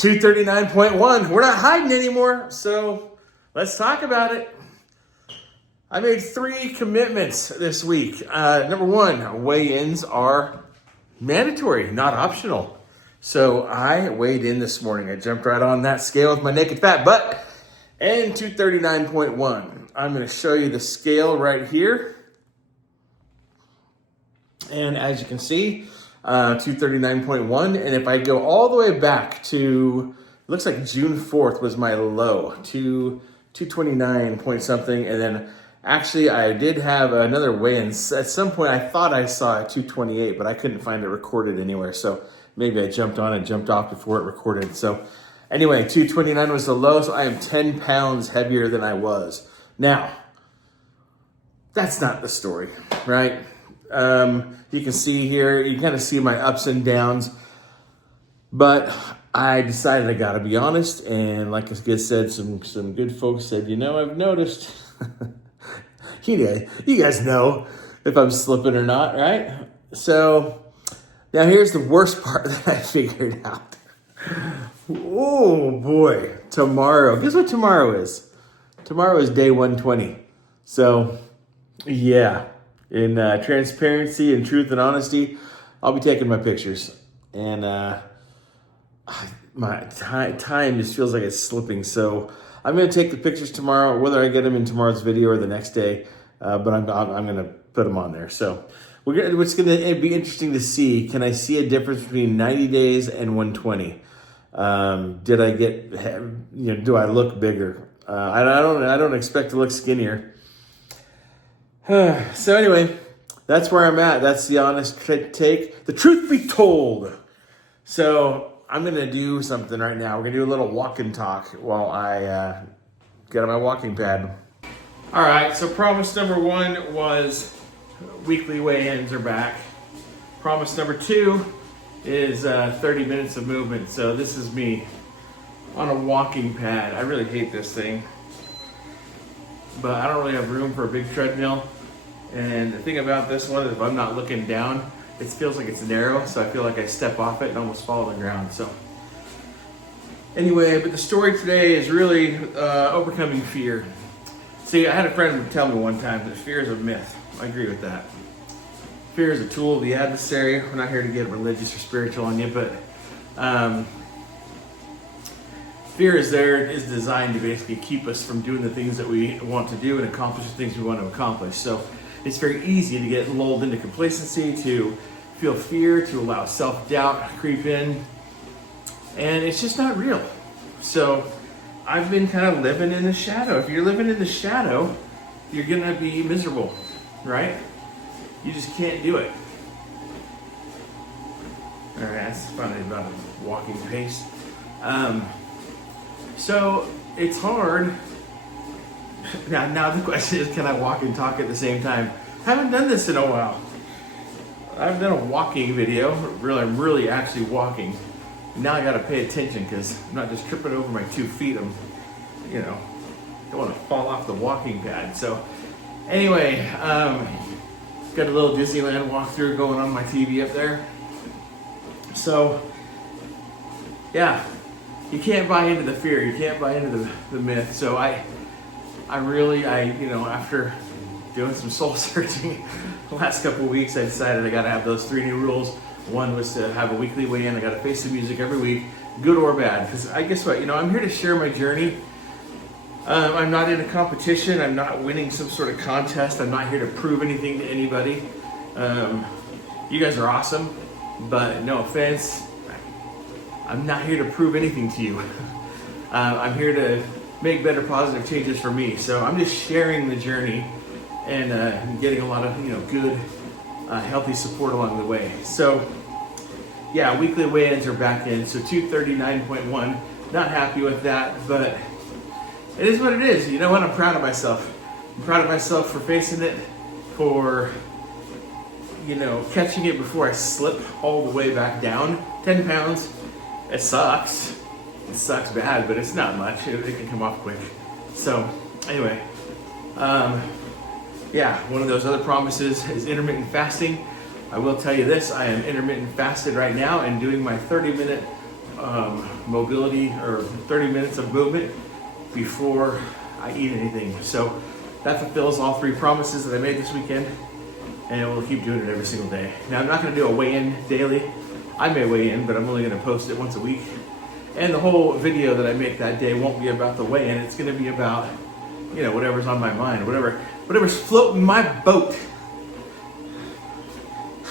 239.1. We're not hiding anymore, so let's talk about it. I made 3 commitments this week. Number 1, weigh-ins are mandatory, not optional. So I weighed in this morning. I jumped right on that scale with my naked fat butt and 239.1. I'm going to show you the scale right here. And as you can see, 239.1. And if I go all the way back to, it looks like June 4th was my low, 229 point something. And then actually I did have another weigh-in. At some point I thought I saw it 228, but I couldn't find it recorded anywhere. So maybe I jumped on and jumped off before it recorded. So anyway, 229 was the low. So I am 10 pounds heavier than I was. Now, that's not the story, right? You can see here, you kind of see my ups and downs, but I decided I gotta be honest. And like I said, some good folks said, I've noticed, you guys know if I'm slipping or not, right? So now here's the worst part that I figured out. Oh boy, tomorrow, guess what tomorrow is? Tomorrow is day 120. So yeah. In transparency and truth and honesty, I'll be taking my pictures. And my time just feels like it's slipping. So I'm going to take the pictures tomorrow, whether I get them in tomorrow's video or the next day. But I'm going to put them on there. So what's going to be interesting to see, can I see a difference between 90 days and 120? Did I get, do I look bigger? I don't expect to look skinnier. So anyway, that's where I'm at. That's the honest take. The truth be told. So I'm going to do something right now. We're going to do a little walk and talk while I get on my walking pad. All right, so promise number 1 was weekly weigh-ins are back. Promise number 2 is 30 minutes of movement. So this is me on a walking pad. I really hate this thing, but I don't really have room for a big treadmill. And the thing about this one is if I'm not looking down, it feels like it's narrow, so I feel like I step off it and almost fall on the ground. So anyway, but the story today is really overcoming fear. See, I had a friend tell me one time that fear is a myth. I agree with that. Fear is a tool of the adversary. We're not here to get religious or spiritual on you, but fear is designed to basically keep us from doing the things that we want to do and accomplish the things we want to accomplish. So it's very easy to get lulled into complacency, to feel fear, to allow self-doubt creep in, and it's just not real. So I've been kind of living in the shadow. If you're living in the shadow, you're gonna be miserable, right? You just can't do it. All right, that's funny about a walking pace. So it's hard. Now the question is, can I walk and talk at the same time? I haven't done this in a while. I've done a walking video. I'm really actually walking. Now I got to pay attention because I'm not just tripping over my 2 feet. I'm, don't want to fall off the walking pad. So anyway, got a little Disneyland walkthrough going on my TV up there. So yeah, you can't buy into the fear. You can't buy into the myth. So I after doing some soul searching the last couple of weeks, I decided I got to have those 3 new rules. One was to have a weekly weigh-in. I got to face the music every week, good or bad. Because guess what? I'm here to share my journey. I'm not in a competition. I'm not winning some sort of contest. I'm not here to prove anything to anybody. You guys are awesome, but no offense, I'm not here to prove anything to you. I'm here to make better positive changes for me. So I'm just sharing the journey and getting a lot of good healthy support along the way. So yeah, weekly weigh-ins are back in. So 239.1, not happy with that, but it is what it is. You know what? I'm proud of myself. I'm proud of myself for facing it, for catching it before I slip all the way back down. 10 pounds, it sucks. It sucks bad, but it's not much. It can come off quick. So anyway, one of those other promises is intermittent fasting. I will tell you this, I am intermittent fasted right now and doing my 30-minute mobility or 30 minutes of movement before I eat anything. So that fulfills all 3 promises that I made this weekend, and we'll keep doing it every single day. Now, I'm not going to do a weigh-in daily. I may weigh in, but I'm only going to post it once a week. And the whole video that I make that day won't be about the weigh-in. It's going to be about, you know, whatever's on my mind, whatever's floating my boat.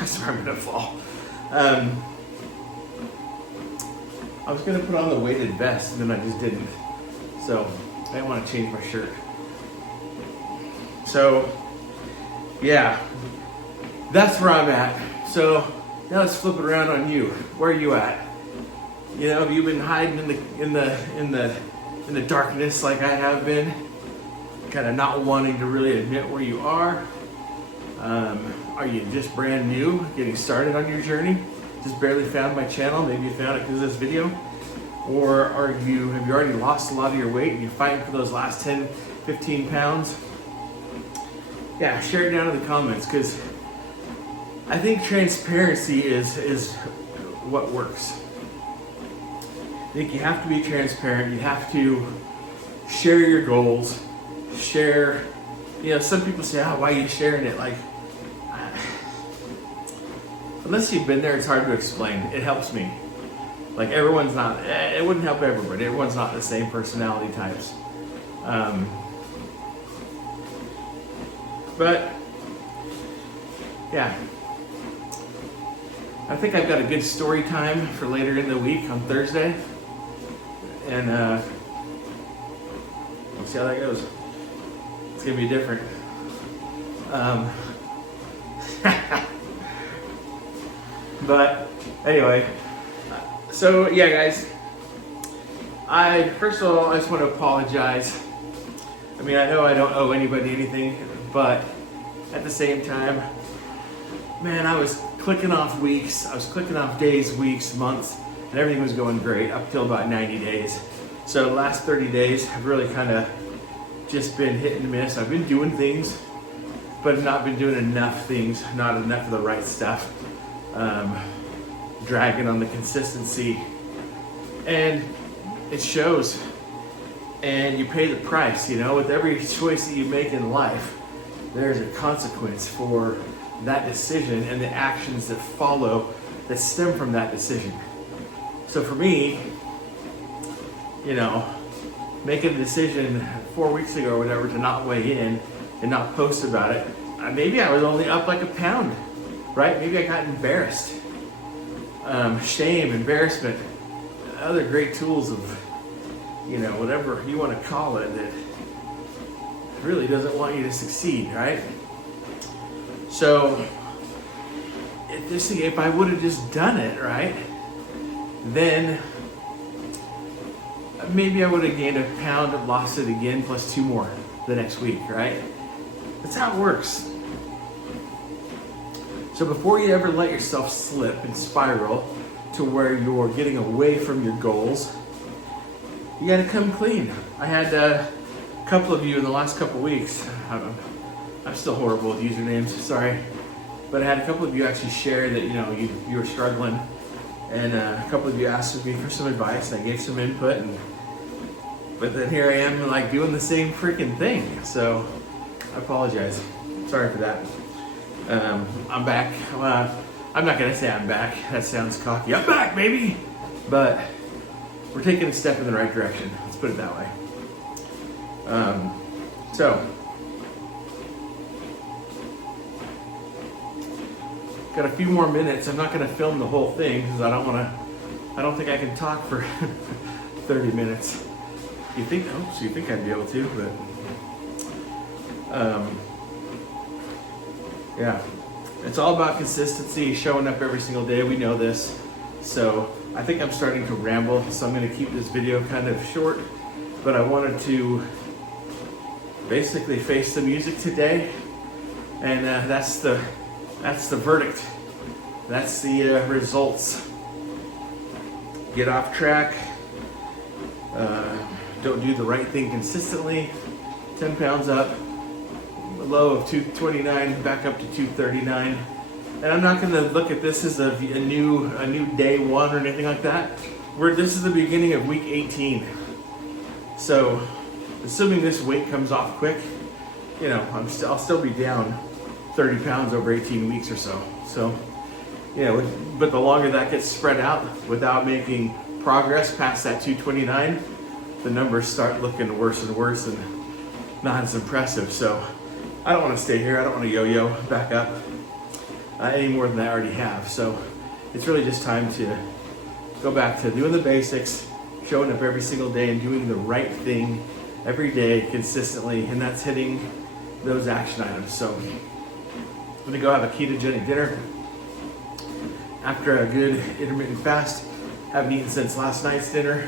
I swear I'm going to fall. I was going to put on the weighted vest, and then I just didn't. So I didn't want to change my shirt. So, yeah, that's where I'm at. So now let's flip it around on you. Where are you at? You know, have you been hiding in the darkness like I have been? Kind of not wanting to really admit where you are? Are you just brand new, getting started on your journey? Just barely found my channel, maybe you found it because of this video? Or have you already lost a lot of your weight and you're fighting for those last 10, 15 pounds? Yeah, share it down in the comments, because I think transparency is what works. I think you have to be transparent. You have to share your goals, share, you know, some people say, why are you sharing it? Like, unless you've been there, it's hard to explain. It helps me. Like, everyone's not, it wouldn't help everybody. Everyone's not the same personality types. But, yeah. I think I've got a good story time for later in the week on Thursday. And we'll see how that goes. It's gonna be different. But anyway, so yeah, guys. First of all, I just want to apologize. I mean, I know I don't owe anybody anything, but at the same time, man, I was clicking off weeks. I was clicking off days, weeks, months, and everything was going great up till about 90 days. So the last 30 days, I've really kind of just been hit and miss. I've been doing things, but I've not been doing enough things, not enough of the right stuff. Dragging on the consistency, and it shows, and you pay the price. You know, with every choice that you make in life, there's a consequence for that decision and the actions that follow that stem from that decision. So for me, you know, making a decision 4 weeks ago or whatever to not weigh in and not post about it, maybe I was only up like a pound, right? Maybe I got embarrassed. Shame, embarrassment, other great tools of, you know, whatever you want to call it, that really doesn't want you to succeed, right? So, if I would have just done it, right, then maybe I would have gained a pound and lost it again, plus 2 more the next week, right? That's how it works. So before you ever let yourself slip and spiral to where you're getting away from your goals, you gotta come clean. I had a couple of you in the last couple of weeks, I'm still horrible with usernames, sorry, but I had a couple of you actually share that, you know, you were struggling, and a couple of you asked me for some advice, and I gave some input, but then here I am like doing the same freaking thing, so I apologize. Sorry for that. I'm back. I'm not gonna say I'm back. That sounds cocky. I'm back, baby. But we're taking a step in the right direction. Let's put it that way. So got a few more minutes. I'm not gonna film the whole thing because I don't think I can talk for 30 minutes. You think I'd be able to, but yeah, it's all about consistency, showing up every single day. We know this. So I think I'm starting to ramble, so I'm going to keep this video kind of short, but I wanted to basically face the music today, and that's the verdict. That's the results. Get off track. Don't do the right thing consistently. 10 pounds up. A low of 229 back up to 239, and I'm not going to look at this as a new day one or anything like that. this is the beginning of week 18. So, assuming this weight comes off quick, you know, I'll still be down 30 pounds over 18 weeks or so. So, you know, but the longer that gets spread out without making progress past that 229, the numbers start looking worse and worse and not as impressive. So, I don't want to stay here. I don't want to yo-yo back up any more than I already have. So, it's really just time to go back to doing the basics, showing up every single day and doing the right thing every day consistently, and that's hitting those action items. So I'm gonna go have a ketogenic dinner after a good intermittent fast. Haven't eaten since last night's dinner,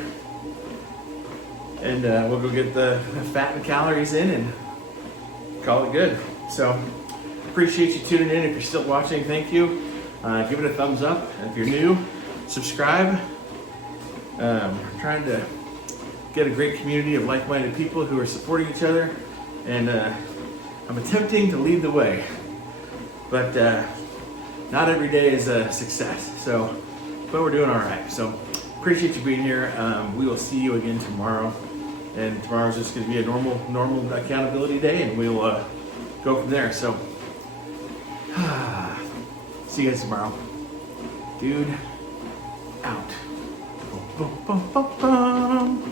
and we'll go get the fat and calories in and call it good. So appreciate you tuning in. If you're still watching, thank you. Give it a thumbs up, and if you're new, subscribe. I'm trying to get a great community of like-minded people who are supporting each other, and I'm attempting to lead the way, but not every day is a success. So, but we're doing all right. So, appreciate you being here. We will see you again tomorrow, and tomorrow's just going to be a normal accountability day, and we'll go from there. So, see you guys tomorrow, dude. Out. Bum, bum, bum, bum.